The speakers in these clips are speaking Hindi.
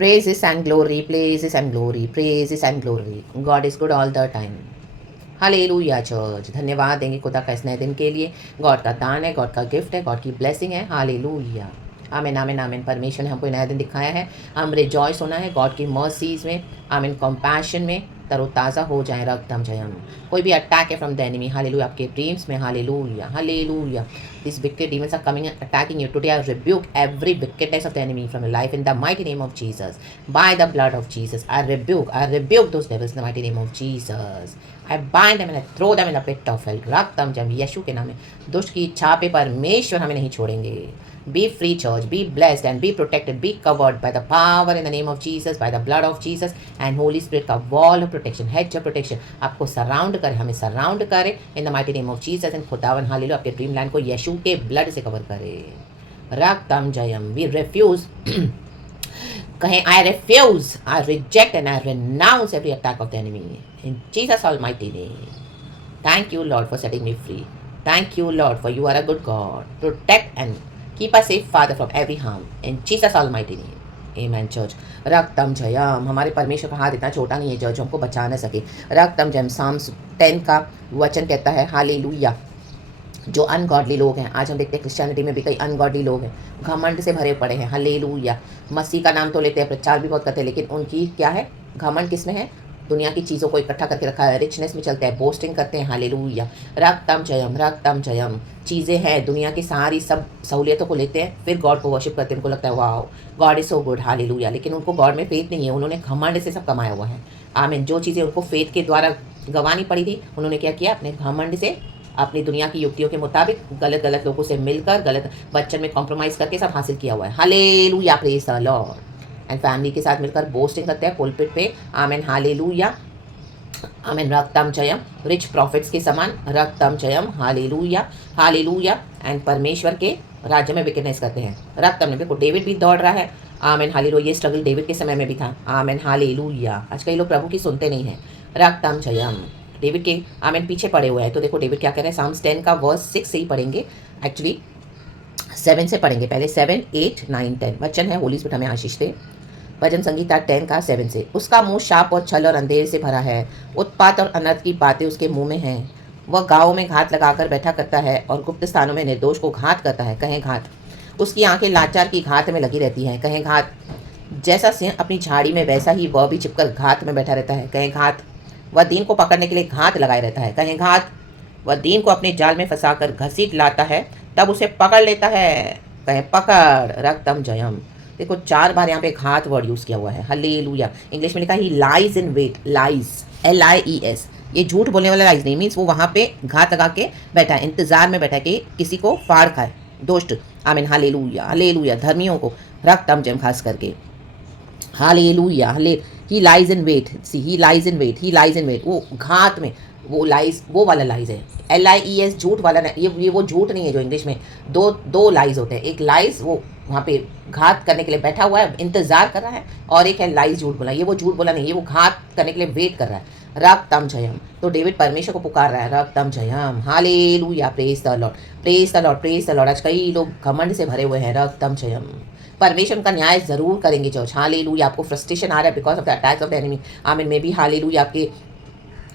Praises and glory, praises and glory, praises and glory. God is good all the time. Hallelujah church, धन्यवाद देंगे खुदा का इस नए दिन के लिए। गॉड का दान है, गॉड का गिफ्ट है, गॉड की ब्लेसिंग है। हालेलुया, आमीन आमीन आमीन। परमेश्वर ने हमको नया दिन दिखाया है, हम रिजॉइस होना है गॉड की मर्सीज में, आमीन, कंपैशन में, तरोताज़ा हो जाए, रक्तम जयम। कोई भी अटैक है फ्रॉम द एनिमी, हालेलुया, आपके ड्रीम्स में, hallelujah hallelujah, this wicked demons are coming and attacking you today. I rebuke every wickedness of the enemy from your life in the mighty name of Jesus. By the blood of Jesus, I rebuke those devils in the mighty name of Jesus. I bind them and I throw them in the pit of hell. रक्तम जम, यीशु के नाम में दुष्ट की इच्छा पे परमेश्वर हमें नहीं छोड़ेंगे। Be free, church. Be blessed and be protected. Be covered by the power in the name of Jesus, by the blood of Jesus and Holy Spirit का wall of protection, hedge of protection आपको सराउंड करे, हमें सराउंड करे in the mighty name of Jesus and खुदावन हालेलुया आपके ड्रीम लैंड को यीशु के ब्लड से कवर करे। रक्तम जयम। We refuse कहें I refuse, I reject and I renounce every attack of the enemy in Jesus almighty name. Thank you Lord for setting me free. Thank you Lord for you are a good God. Protect and keep us safe Father from every harm in Jesus almighty name. Amen church. रक्तम जयम। हमारे परमेश्वर का हाथ इतना छोटा नहीं है चर्च जो हमको बचा न सके। रक्तम जयम। साम्स 10 का वचन कहता है हालेलुया, जो अनगॉडली लोग हैं, आज हम देखते हैं क्रिश्चियनिटी में भी कई अनगॉडली लोग हैं, घमंड से भरे पड़े हैं। हालेलुया, मसीह का नाम तो लेते हैं, प्रचार भी बहुत करते हैं, लेकिन उनकी क्या है, घमंड किस में है, दुनिया की चीज़ों को इकट्ठा करके रखा है, रिचनेस में चलते हैं, बोस्टिंग करते हैं। हालेलुया, रक्तम जयम, रक्तम जयम। चीज़ें हैं दुनिया की, सारी सब सहूलियतों को लेते हैं, फिर गॉड को वर्शिप करते हैं, उनको लगता है wow God is so good, hallelujah, लेकिन उनको गॉड में फेथ नहीं है, उन्होंने घमंड से सब कमाया हुआ है। आमीन। जो चीज़ें उनको फेथ के द्वारा गंवानी पड़ी थी, उन्होंने क्या किया, अपने घमंड से, अपनी दुनिया की युक्तियों के मुताबिक गलत गलत लोगों से मिलकर, गलत बच्चन में कॉम्प्रोमाइज़ करके सब हासिल किया हुआ है। Hallelujah, praise the Lord. And family के साथ मिलकर बोस्टिंग करते हैं पुलपिट पे। आमीन, हालेलुया, आमीन। रक्तम जयम, रिच प्रॉफिट्स के समान, रक्तम जयम, हालेलुया हालेलुया। एंड परमेश्वर के राज्य में विकेटनेस करते हैं। रक्तम, देखो डेविड भी दौड़ रहा है, आमीन हालेलुया, ये स्ट्रगल डेविड के समय में भी था, आमीन हालेलुया। आज कई लोग प्रभु की सुनते नहीं हैं। रक्तम जयम, डेविड के आमीन पीछे पड़े हुए हैं। तो देखो डेविड क्या कह रहे हैं, साम्स 10 का वर्स 6 से ही पढ़ेंगे, एक्चुअली 7 से पढ़ेंगे, पहले 7, 8, 9, 10 वचन है। होली स्पिरिट हमें आशीष दे। भजन संगीता 10 का 7 से। उसका मुंह शाप और छल और अंधेर से भरा है, उत्पात और अनर्थ की बातें उसके मुंह में हैं। वह गाँव में घात लगाकर बैठा करता है और गुप्त स्थानों में निर्दोष को घात करता है, कहें घात। उसकी आंखें लाचार की घात में लगी रहती हैं, कहें घात। जैसा सिंह अपनी झाड़ी में, वैसा ही वह भी छिपकर घात में बैठा रहता है, कहें घात। वह दीन को पकड़ने के लिए घात लगाए रहता है, कहें घात। वह दीन को अपने जाल में फंसाकर घसीट लाता है, तब उसे पकड़ लेता है, कहें पकड़। रक्तम जयम। देखो 4 बार यहाँ पे घात वर्ड यूज़ किया हुआ है। हालेलुया। इंग्लिश में लिखा ही lies in wait, lies, LIES। ये झूठ बोलने वाला लाइज नहीं, मीन्स वो वहाँ पे घात लगा के बैठा है, इंतजार में बैठा है कि किसी को फाड़ खाए, दोस्त। आमीन, हालेलुया हालेलुया। धर्मियों को, रक्तम जयम खास करके, हालेलुया हाले। He lies in wait, see he lies in wait, he lies in wait, वो घात में, वो लाइज, वो वाला लाइज है, LIES, झूठ वाला नहीं। ये वो झूठ नहीं है जो इंग्लिश में दो लाइज होते हैं। एक लाइज वो वहाँ पे घात करने के लिए बैठा हुआ है, इंतजार कर रहा है, और एक है लाइज, झूठ बोला। ये वो झूठ बोला नहीं, ये वो घात करने के लिए वेट कर रहा है। रक्तम जयम। तो डेविड परमेश्वर को पुकार रहा है, रक्तम जयम, hallelujah, praise the Lord, praise the Lord, praise the Lord. आज कई लोग घमंड से भरे हुए हैं, रक्तम जयम। परमेश्वर का न्याय जरूर करेंगे चर्च, हालेलुया। आपको फ्रस्ट्रेशन आ रहा है because of the attacks of the enemy, आमीन, मे बी हालेलुया, आपके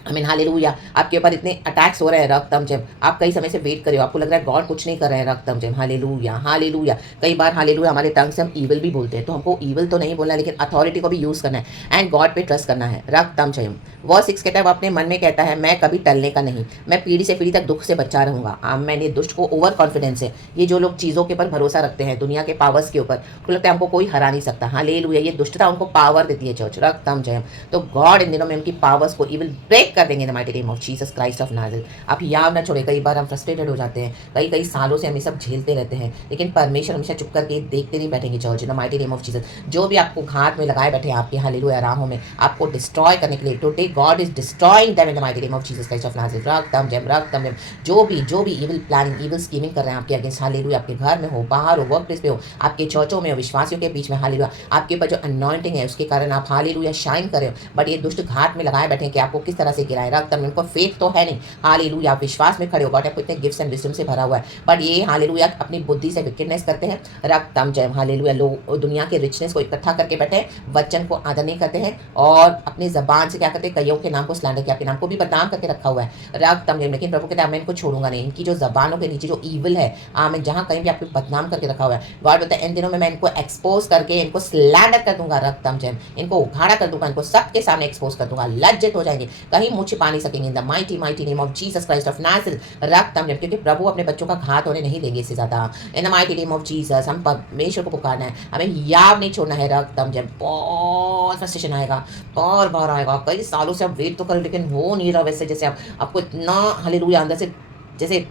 आमीन हालेलुया, आपके ऊपर इतने अटैक्स हो रहे हैं, रक्तम जयम। आप कई समय से वेट कर रहे हो, आपको लग रहा है गॉड कुछ नहीं कर रहे हैं, रक्तम जयम, हालेलुया हालेलुया। कई बार हालेलुया हमारे टंग से हम ईविल भी बोलते हैं, तो हमको ईविल तो नहीं बोलना, लेकिन अथॉरिटी को भी यूज़ करना है एंड गॉड पे ट्रस्ट करना है, रक्तम जयम। वो 6 कहता है, वो अपने मन में कहता है, मैं कभी टलने का नहीं, मैं पीढ़ी से पीढ़ी तक दुख से बचा रहूंगा। मैंने दुष्ट को ओवर कॉन्फिडेंस है। ये जो लोग चीज़ों के ऊपर भरोसा रखते हैं, दुनिया के पावर्स के ऊपर, उनको लगता है हमको कोई हरा नहीं सकता, हालेलुया। ये दुष्टता उनको पावर देती है चर्च, रक्तम जयम। तो गॉड इन दिनों में उनकी पावर्स को ईविल ब्रेक कर देंगे इन the mighty name of Jesus Christ of Nazareth. आप याद ना छोड़े, कई बार हम फ्रस्ट्रेटेड हो जाते हैं, कई सालों से हम ये सब झेलते रहते हैं, लेकिन परमेश्वर हमेशा चुप करके देखते नहीं बैठेंगे church, in the mighty name of Jesus. जो भी आपको घात में लगाए बैठे हैं आपके हालेलुया राहों में, आपको डिस्ट्रॉय करने के लिए, today God is destroying them in the mighty name of Jesus Christ of Nazareth, रक्तम जयम, रक्तम जयम। जो भी ईविल प्लानिंग, ईविल स्कीमिंग कर रहे हैं आपके अगेंस्ट, हालेलुया, आपके घर में हो, बाहर हो, वर्क प्लेस पे हो, आपके चर्चों में हो, विश्वासियों के बीच में, हालेलुया, आपके ऊपर जो अनॉइंटिंग है उसके कारण आप हालेलुया शाइन कर रहे हो, बट ये दुष्ट घात में लगाए बैठे हैं कि आपको किस तरह से गिराए। रक्त इनको फेथ तो है नहीं, हालेलुया, आप विश्वास में खड़े हो, गॉड आपको इतने गिफ्ट्स एंड विजडम से भरा हुआ है, बट ये हालेलुया अपनी बुद्धि से विकेडनेस करते हैं। रक्तम जय हालेलुया, लोग दुनिया के रिचनेस को इकट्ठा करके बैठे हैं, वचन को आदर नहीं करते हैं और अपनी जबान से क्या करते हैं, कईयों के नाम को स्लैंडर किया, आपके नाम को भी बदनाम करके रखा हुआ है। रक्तम जय, लेकिन प्रभु कहते हैं मैं इनको छोड़ूंगा नहीं, इनकी जो जबानों के नीचे जो ईविल है आमीन, जहाँ कहीं भी आपको बदनाम करके रखा हुआ है, गॉड बोलता है इन दिनों में मैं इनको एक्सपोज करके इनको स्लैंडर कर दूंगा। रक्तम जय, इनको उघाड़ा कर दूंगा, इनको सबके सामने एक्सपोज कर दूंगा, लज्जित हो जाएंगे, कहीं मुंह छिपा नहीं सकेंगे। In the mighty mighty name of Jesus Christ of Nazareth. रक्तम जय, क्योंकि प्रभु अपने बच्चों का घात होने नहीं देंगे इससे ज्यादा। इन the mighty name of Jesus, हम परमेश्वर को पुकारना है, हमें याद नहीं छोड़ना है। रक्तम जय, बहुत फ्रस्ट्रेशन आएगा, बार बार आएगा, कई सालों से आप वेट तो करें लेकिन हो नहीं रहा वैसे, जैसे आपको इतना हालेलुया अंदर से जैसे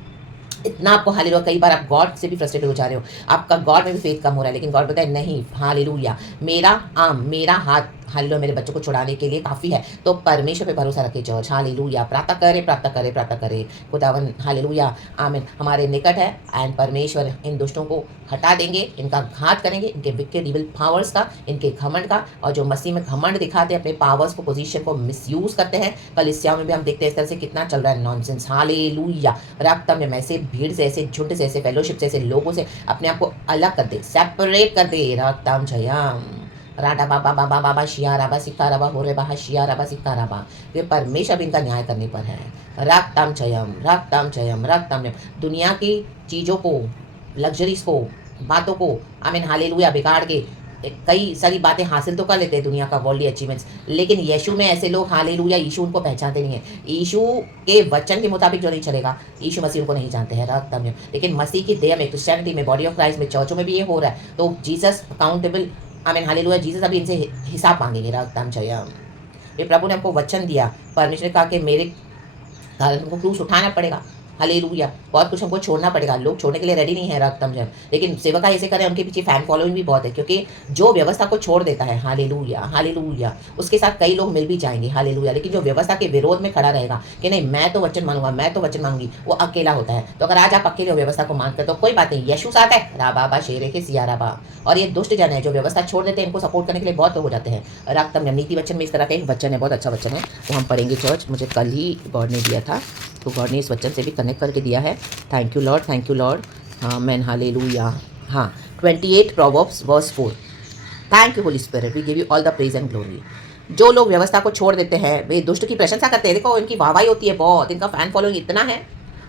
इतना आपको हालेलुया, कई बार आप गॉड से भी फ्रस्ट्रेटेड हो जा रहे हो, आपका गॉड में भी फेथ कम हो रहा है, लेकिन गॉड बताए नहीं, हालेलुया, मेरा हाथ हालेलुया मेरे बच्चों को छुड़ाने के लिए काफ़ी है। तो परमेश्वर पे भरोसा रखे चर्च, हालेलुया, प्रार्थना करे प्रार्थना करे प्रार्थना करे, खुदावन हालेलुया आमीन हमारे निकट है एंड परमेश्वर इन दुष्टों को हटा देंगे, इनका घात करेंगे, इनके विकेड इविल पावर्स का, इनके घमंड का, और जो मसीह में घमंड दिखाते हैं, अपने पावर्स को पोजीशन को मिसयूज करते हैं। कलीसियाओं में भी हम देखते हैं इस तरह से कितना चल रहा है नॉनसेंस। हालेलुया, रक्त में ऐसे भीड़ से, ऐसे झुंड से, ऐसे फेलोशिप से, ऐसे लोगों से अपने आप को अलग कर दे, सेपरेट कर दे। रक्तम जयम राडा बाबा बाबा बाबा शिया राबा सिक्का राबा हो रे बाहा शिया राबा सिक्का राबा, ये परमेश्वर इनका न्याय करने पर है। रक्तम जयम रक्तम जयम रक्तम जयम, दुनिया की चीज़ों को, लग्जरीज को, बातों को आमीन हालेलुया बिगाड़ के कई सारी बातें हासिल तो कर लेते हैं दुनिया का वर्ल्डली अचीवमेंट्स, लेकिन यीशु में ऐसे लोग हालेलुया यीशु उनको पहचानते नहीं है, यीशु के वचन के मुताबिक जो नहीं चलेगा, यीशु मसीह उनको नहीं जानते हैं। रक्तम में, लेकिन मसीह की देह में, क्रिश्चियनिटी में, बॉडी ऑफ क्राइस्ट में, चर्चों में भी ये हो रहा है, तो जीसस अकाउंटेबल आमीन हालेलुया, जीसस अभी इनसे हिसाब मांगेंगे। रक्तम जयम, ये प्रभु ने हमको वचन दिया, परमेश्वर ने कहा कि मेरे कारण तुमको क्रूस उठाना पड़ेगा। हालेलुया, बहुत कुछ हमको छोड़ना पड़ेगा, लोग छोड़ने के लिए रेडी नहीं है रक्तम जयम, लेकिन सेवका ऐसे करें, उनके पीछे फैन फॉलोइंग भी बहुत है, क्योंकि जो व्यवस्था को छोड़ देता है हालेलुया हालेलुया, उसके साथ कई लोग मिल भी जाएंगे हालेलुया, लेकिन जो व्यवस्था के विरोध में खड़ा रहेगा कि नहीं मैं तो वचन मानूंगा, मैं तो वचन मांगूंगी, वो अकेला होता है। तो अगर आज आप अकेले हो व्यवस्था को मानकर तो कोई बात नहीं, यीशु साथ है, राबा शेरे के सिया राबा। और ये दुष्ट जन है जो व्यवस्था छोड़ देते हैं, इनको सपोर्ट करने के लिए बहुत लोग हो जाते हैं। रक्तम जयम, नीति वचन में इस तरह का एक वचन है, बहुत अच्छा वचन है, तो हम पढ़ेंगे चर्च, मुझे कल ही गॉड ने दिया था, तो गॉड ने इस वचन से भी कनेक्ट करके दिया है। Thank you Lord. हाँ मैन हालेलुया। हाँ 28 proverbs verse 4, thank you Holy Spirit, we give you all the praise and glory. जो लोग व्यवस्था को छोड़ देते हैं वे दुष्ट की प्रशंसा करते हैं, देखो इनकी वाहवाही होती है बहुत, इनका फैन फॉलोइंग इतना है,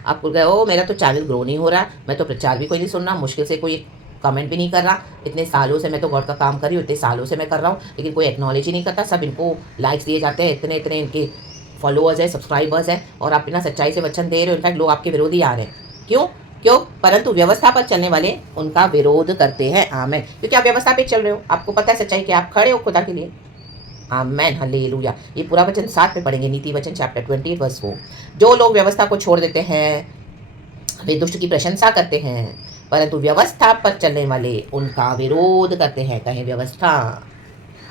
आपको कहे ओ मेरा तो चैनल ग्रो नहीं हो रहा, मैं तो प्रचार भी कोई नहीं सुन रहा, मुश्किल से कोई कमेंट भी नहीं कर रहा, इतने सालों से मैं तो गॉड का काम कर रही हूँ, इतने सालों से मैं कर रहा हूँ, लेकिन कोई एक्नॉलेज ही नहीं करता, सब इनको लाइक्स दिए जाते हैं, इतने इतने इनके फॉलोअर्स है, सब्सक्राइबर्स है, और आप बिना सच्चाई से वचन दे रहे हो, इनफैक्ट लोग आपके विरोधी आ रहे हैं। क्यों? परंतु व्यवस्था पर चलने वाले उनका विरोध करते हैं। आमेन, क्योंकि आप व्यवस्था पे चल रहे हो, आपको पता है सच्चाई कि आप खड़े हो खुदा के लिए। Amen hallelujah. ये पूरा वचन साथ में पढ़ेंगे, नीति वचन चैप्टर 28 वर्स 4। जो लोग व्यवस्था को छोड़ देते हैं वे दुष्ट की प्रशंसा करते हैं, परंतु व्यवस्था पर चलने वाले उनका विरोध करते हैं। कहें व्यवस्था,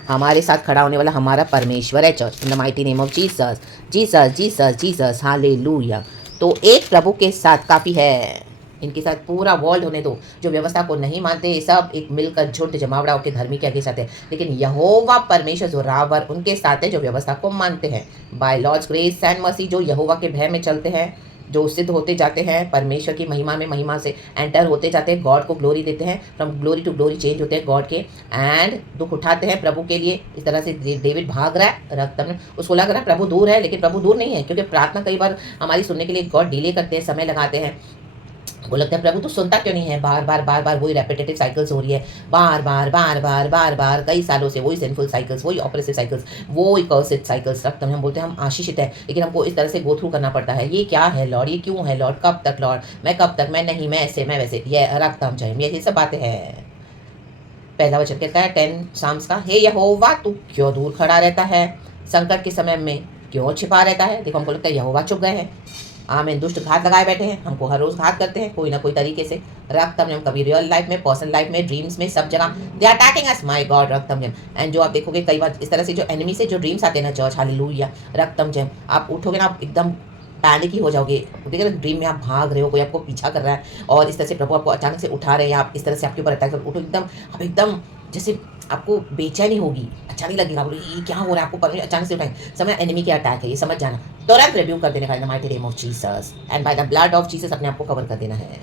हमारे साथ खड़ा होने वाला हमारा परमेश्वर है church, in the mighty name of Jesus Jesus Jesus Jesus hallelujah. तो एक प्रभु के साथ काफ़ी है, इनके साथ पूरा वर्ल्ड होने दो, जो व्यवस्था को नहीं मानते, ये सब एक मिलकर झुंड जमावड़ा होकर धर्मी के आगे साथ है, लेकिन यहोवा परमेश्वर जो रावर उनके साथ है जो व्यवस्था को मानते हैं। By Lord's grace and mercy, जो यहोवा के भय में चलते हैं, जो सिद्ध होते जाते हैं, परमेश्वर की महिमा में महिमा से एंटर होते जाते हैं, गॉड को ग्लोरी देते हैं, from glory to glory change होते हैं गॉड के, एंड दुख उठाते हैं प्रभु के लिए। इस तरह से डेविड भाग रहा है, रक्त में उसको लग रहा है प्रभु दूर है, लेकिन प्रभु दूर नहीं है, क्योंकि प्रार्थना कई बार हमारी सुनने के लिए गॉड डिले करते हैं, समय लगाते हैं, वो लगता है प्रभु तो सुनता क्यों नहीं है, बार बार वही रेपिटेटिव साइकिल्स हो रही है, बार कई सालों से वही सिंफुल साइकिल्स, वही ऑपरेसिव साइकिल्स, वही कर्सिव साइकिल्स। रखते हम बोलते हैं हम आशीषित है, लेकिन हमको इस तरह से गो थ्रू करना पड़ता है। ये क्या है लॉर्ड, ये क्यों है लॉर्ड, कब तक लॉर्ड, मैं कब तक, मैं नहीं, मैं ऐसे, मैं वैसे, ये रखता हम चाहिए, ये सब बातें हैं। पहला वचन कहता है 10 साम्स का, हे यहोवा तू क्यों दूर खड़ा रहता है, संकट के समय में क्यों छिपा रहता है। देखो हमको लगता है यहोवा चुप गए हैं, आमीन, दुष्ट घात लगाए बैठे हैं, हमको हर रोज घात करते हैं कोई ना कोई तरीके से। रक्तम जम, कभी रियल लाइफ में, पर्सनल लाइफ में, ड्रीम्स में, सब जगह they are attacking us, my God रक्तम जम। एंड जो आप देखोगे कई बार इस तरह से जो एनिमी से जो ड्रीम्स आते हैं ना चर्च, हालेलुया रक्तम जम, आप उठोगे ना आप एकदम पैनिक ही हो जाओगे। देखिए ना ड्रीम में आप भाग रहे हो, कोई आपको पीछा कर रहा है और इस तरह से प्रभु आपको अचानक से उठा रहे हैं, आप इस तरह से आपके ऊपर अटैक कर उठो, एकदम आप एकदम जैसे आपको बेचैनी होगी, अच्छा नहीं लगेगा, बोले ये क्या हो रहा है आपको, परमिशन अचानक से उठाएंगे, समय एनिमी के अटैक है, ये समझ जाना, तुरंत रिव्यू कर देने का in the mighty name of Jesus and by the blood of Jesus अपने आप को कवर कर देना है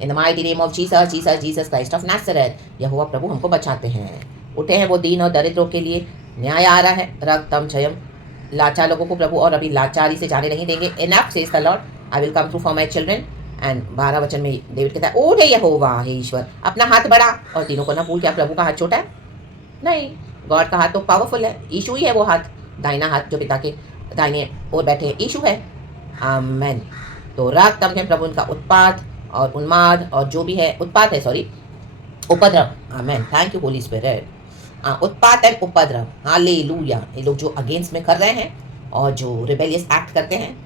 in the mighty name of Jesus Jesus Jesus Christ of नासरत। यहोवा प्रभु हमको बचाते हैं। उठे हैं वो दीन और दरिद्रों के लिए, न्याय आ रहा है, रक्तम जयम, लाचार लोगों को प्रभु और अभी लाचारी से जाने नहीं देंगे। Enough says the Lord, I will come through for my children. And 12 वचन में डेविड कहता है उठे यहोवा, हे ईश्वर अपना हाथ बढ़ा, और तीनों को ना भूल, क्या प्रभु का हाथ छोटा है? नहीं, गॉड का हाथ तो पावरफुल है, यीशु ही है वो हाथ, दाहिना हाथ जो पिता के दाहिने ओर बैठे हैं, यीशु है। आमेन। तो राग तम है प्रभु उनका उत्पात और उन्माद और जो भी है, उत्पात है सॉरी, उपद्रव। आमेन, थैंक यू होली स्पिरिट। उत्पात एंड उपद्रव, हालेलुया। ये लोग जो अगेंस्ट में कर रहे हैं और जो रिबेलियस एक्ट करते हैं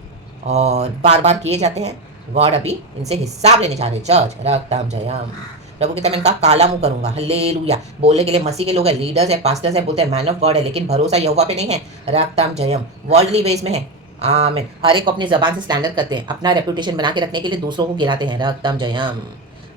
और बार बार किए जाते हैं, गॉड अभी इनसे हिसाब लेने जा रहे हैं। चर्च रक्तम जयम, प्रभु कहते हैं मैं इनका काला मुंह करूंगा। हालेलुया। बोलने के लिए मसीह के लोग हैं, लीडर्स है, पास्टर्स है, बोलते हैं मैन ऑफ गॉड है, लेकिन भरोसा यहोवा पे नहीं है। रक्तम जयम वर्ल्डली वेज में है। आमीन। हर एक को अपनी जबान से स्टैंडर्ड करते हैं, अपना रेपुटेशन बना के रखने के लिए दूसरों को गिराते हैं। रक्तम जयम,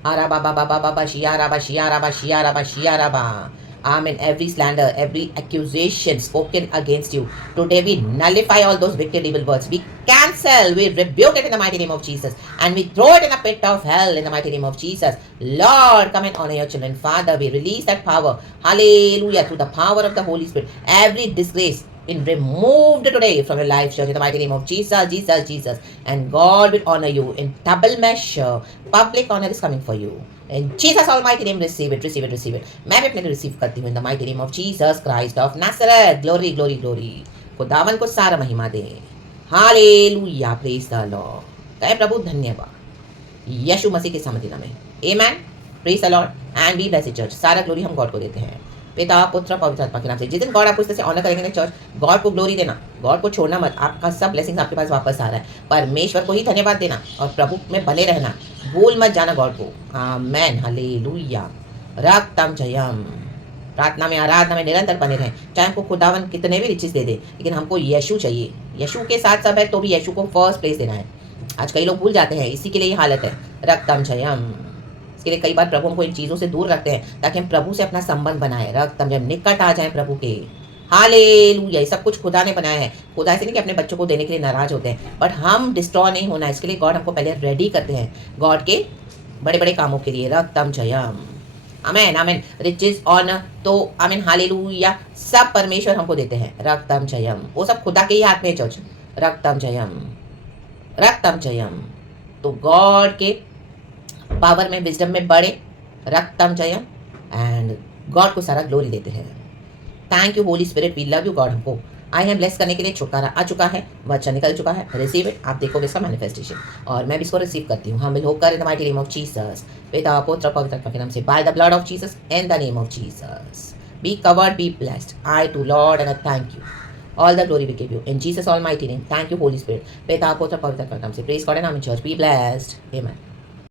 आरा बाबा बाबा बाबा शिया राबा शिया राबा शिया राबा शिया राबा। Amen. Every slander, every accusation spoken against you, today we nullify all those wicked evil words. We cancel, we rebuke it in the mighty name of Jesus, and we throw it in the pit of hell in the mighty name of Jesus. Lord, come and honor your children. Father, we release that power. Hallelujah. Through the power of the Holy Spirit. Every disgrace been removed today from your life, church, in the mighty name of Jesus, Jesus, Jesus. And God will honor you in double measure. Public honor is coming for you. In Jesus almighty name, receive it, receive it, receive it. मैं भी अपने लिए रिसीव करती हूँ in the mighty name of Jesus Christ of Nazareth. Glory, glory, glory. खुदावन को सारा महिमा दे। Hallelujah, praise the Lord. कहे प्रभु धन्यवाद यीशु मसीह के समझ में। Amen, praise the Lord and we blessed church. सारा ग्लोरी हम गॉड को देते हैं, पिता पुत्र पवित्र आत्मा के नाम से। जिस दिन गॉड आपको इस तरह से ऑनर करेंगे ना चर्च, गॉड को ग्लोरी देना, गॉड को छोड़ना मत। आपका सब ब्लेसिंग्स आपके पास वापस आ रहा है, परमेश्वर को ही धन्यवाद देना और प्रभु में बने रहना, भूल मत जाना गॉड को। आमेन, हालेलुया। रक्तम जयम। प्रार्थना में आराधना में निरंतर बने रहें, चाहे हमको खुदावन कितने भी रिचेस दे दे, लेकिन हमको यीशु चाहिए। यीशु के साथ सब है तो भी यीशु को फर्स्ट प्लेस देना है। आज कई लोग भूल जाते हैं, इसी के लिए ये हालत है। रक्तम जयम। इसके लिए कई बार प्रभु हमको इन चीज़ों से दूर रखते हैं ताकि हम प्रभु से अपना संबंध बनाए, रक्तम जयम, निकट आ जाए प्रभु के। हालेलुया। सब कुछ खुदा ने बनाया है। खुदा ऐसे नहीं कि अपने बच्चों को देने के लिए नाराज होते हैं, बट हम डिस्ट्रॉय नहीं होना, इसके लिए गॉड हमको पहले रेडी करते हैं गॉड के बड़े बड़े कामों के लिए। रक्तम जयम। आमेन, आमेन। रिचेस ऑनर तो आमेन, हालेलुया, सब परमेश्वर हमको देते हैं। रक्तम जयम, वो सब खुदा के ही हाथ में चर्च। रक्तम जयम, रक्तम जयम। तो गॉड के पावर में, विजडम में बढ़े। रक्तम जयम एंड गॉड को सारा ग्लोरी देते हैं। Thank you Holy Spirit, we love you God. हमको आए हैं ब्लेस करने के लिए, छुटकारा आ चुका है, वचन निकल चुका है। रिसीव इट, आप देखोगे इसका मैनिफेस्टेशन, और मैं भी इसको रिसीव करती हूँ। हम होकर in the mighty name of Jesus, पिता पुत्र पवित्र आत्मा के नाम से, by the blood of Jesus, in the name of Jesus. Be covered, be blessed. I to Lord and I thank you. All the glory we give you in Jesus almighty name. Thank you Holy Spirit. पिता पुत्र पवित्र आत्मा के नाम से, प्रेज गॉड एंड आमीन चर्च। Be blessed. आमेन।